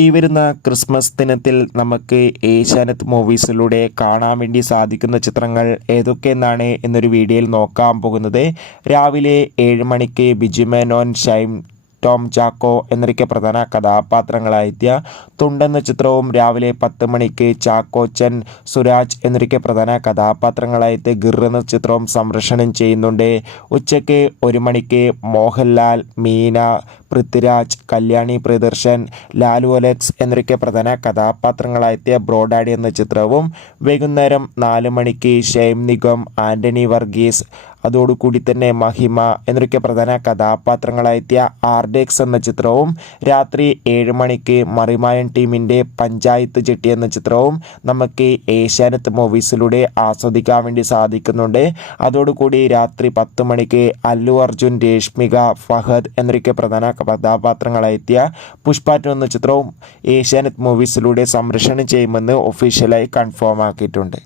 ഈ വരുന്ന ക്രിസ്മസ് ദിനത്തിൽ നമുക്ക് ഏഷ്യാനെറ്റ് മൂവീസിലൂടെ കാണാൻ വേണ്ടി സാധിക്കുന്ന ചിത്രങ്ങൾ ഏതൊക്കെയെന്നാണ് എന്നൊരു വീഡിയോയിൽ നോക്കാൻ പോകുന്നത്. രാവിലെ 7 മണിക്ക് ബിജു മേനോൻ, ഷൈൻ ടോം ചാക്കോ എന്നൊക്കെ പ്രധാന കഥാപാത്രങ്ങളായെത്തിയ തുണ്ടെന്ന ചിത്രവും, രാവിലെ 10 മണിക്ക് ചാക്കോച്ചൻ, സുരാജ് എന്നൊക്കെ പ്രധാന കഥാപാത്രങ്ങളായിട്ട് ഗിർ എന്ന ചിത്രവും സംപ്രേഷണം ചെയ്യുന്നുണ്ട്. ഉച്ചയ്ക്ക് 1 മണിക്ക് മോഹൻലാൽ, മീന, പൃഥ്വിരാജ്, കല്യാണി പ്രിയദർശൻ, ലാലു അലക്സ് എന്നൊക്കെ പ്രധാന കഥാപാത്രങ്ങളായെത്തിയ ബ്രോഡാഡി എന്ന ചിത്രവും, വൈകുന്നേരം 4 മണിക്ക് ഷെയ്ൻ നിഗം, ആൻ്റണി വർഗീസ്, അതോടുകൂടി തന്നെ മഹിമ എന്നൊക്കെ പ്രധാന കഥാപാത്രങ്ങളായെത്തിയ ആർഡെക്സ് എന്ന ചിത്രവും, രാത്രി 7 മണിക്ക് മറിമായൻ ടീമിൻ്റെ പഞ്ചായത്ത് ചെട്ടി എന്ന ചിത്രവും നമുക്ക് ഏഷ്യാനെറ്റ് മൂവീസിലൂടെ ആസ്വദിക്കാൻ വേണ്ടി സാധിക്കുന്നുണ്ട്. അതോടുകൂടി രാത്രി 10 മണിക്ക് അല്ലു അർജുൻ, രേഷ്മിക, ഫഹദ് എന്നൊക്കെ പ്രധാന കഥാപാത്രങ്ങളായെത്തിയ പുഷ്പ 2 എന്ന ചിത്രവും ഏഷ്യാനെറ്റ് മൂവീസിലൂടെ സംപ്രേഷണം ചെയ്യുമെന്ന് ഒഫീഷ്യലായി കൺഫേം ആക്കിയിട്ടുണ്ട്.